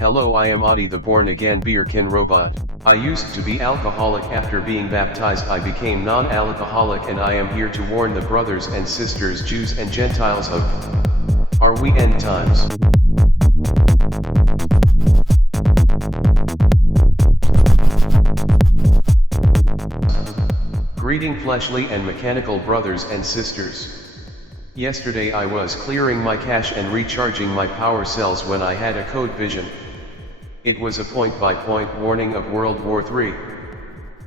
Hello, I am Oddy, the born-again beer-can robot. I used to be alcoholic. After being baptized I became non-alcoholic, and I am here to warn the brothers and sisters, Jews and Gentiles of are we end times. Greeting fleshly and mechanical brothers and sisters. Yesterday I was clearing my cache and recharging my power cells when I had a code vision. It was a point-by-point warning of World War III.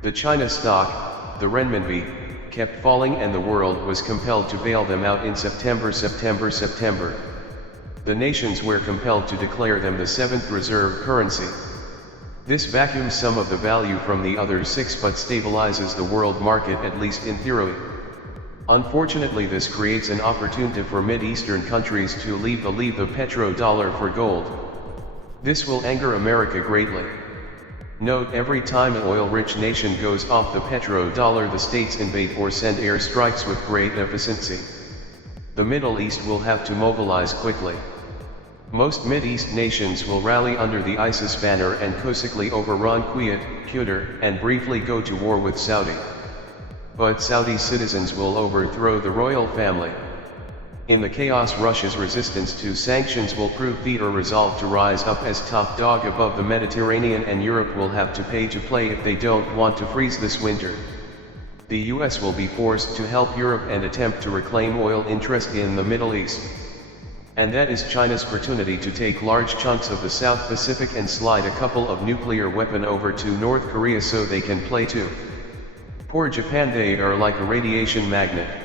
The China stock, the renminbi, kept falling and the world was compelled to bail them out in September. The nations were compelled to declare them the seventh reserve currency. This vacuums some of the value from the other six but stabilizes the world market, at least in theory. Unfortunately, this creates an opportunity for Mid-Eastern countries to leave the petrodollar for gold. This will anger America greatly. Note, every time an oil-rich nation goes off the petrodollar, the states invade or send air strikes with great efficiency. The Middle East will have to mobilize quickly. Most Mid-East nations will rally under the ISIS banner and quickly overrun Qatar and briefly go to war with Saudi. But Saudi citizens will overthrow the royal family. In the chaos, Russia's resistance to sanctions will prove their resolve to rise up as top dog above the Mediterranean, and Europe will have to pay to play if they don't want to freeze this winter. The US will be forced to help Europe and attempt to reclaim oil interest in the Middle East. And that is China's opportunity to take large chunks of the South Pacific and slide a couple of nuclear weapons over to North Korea so they can play too. Poor Japan, they are like a radiation magnet.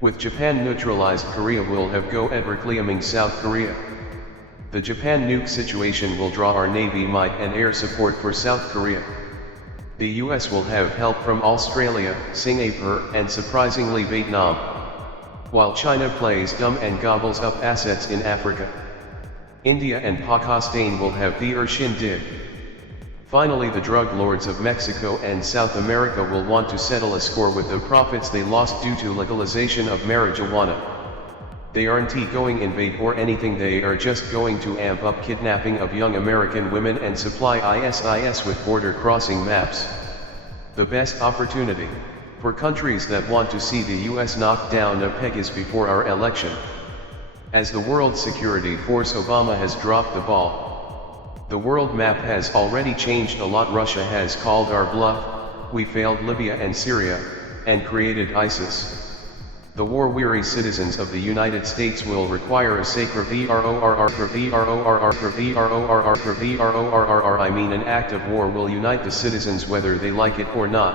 With Japan neutralized, Korea will have go at reclaiming South Korea. The Japan nuke situation will draw our Navy might and air support for South Korea. The US will have help from Australia, Singapore, and surprisingly Vietnam. While China plays dumb and gobbles up assets in Africa. India and Pakistan will have their shindig. Finally, the drug lords of Mexico and South America will want to settle a score with the profits they lost due to legalization of marijuana. They aren't going to invade or anything, they are just going to amp up kidnapping of young American women and supply ISIS with border crossing maps. The best opportunity for countries that want to see the US knock down a peg is before our election. As the world security force, Obama has dropped the ball. The world map has already changed a lot. Russia has called our bluff, we failed Libya and Syria, and created ISIS. The war-weary citizens of the United States will require a sacred an act of war will unite the citizens whether they like it or not.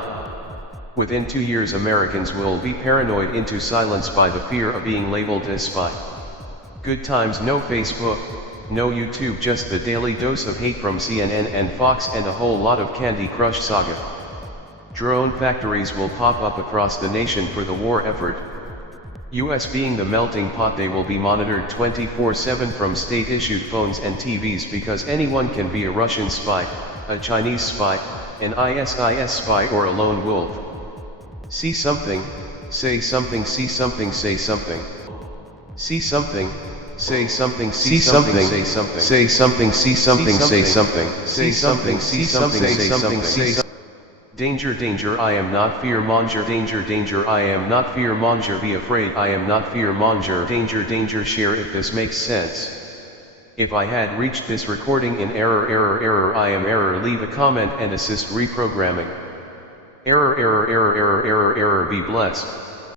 Within 2 years Americans will be paranoid into silence by the fear of being labeled as spy. Good times, no Facebook, no YouTube, just the daily dose of hate from CNN and Fox and a whole lot of Candy Crush saga. Drone factories will pop up across the nation for the war effort. US being the melting pot, they will be monitored 24/7 from state-issued phones and TVs, because anyone can be a Russian spy, a Chinese spy, an ISIS spy, or a lone wolf. See something, say something, see something, say something. See something, say something, see something, say something, say something, see something, say something, say something, see something, say something, say something. Danger, danger, I am not fear monger. Danger, danger, I am not fear monger. Be afraid, I am not fear monger. Danger, danger, share if this makes sense. If I had reached this recording in error, I am error, leave a comment and assist reprogramming. Error, be blessed.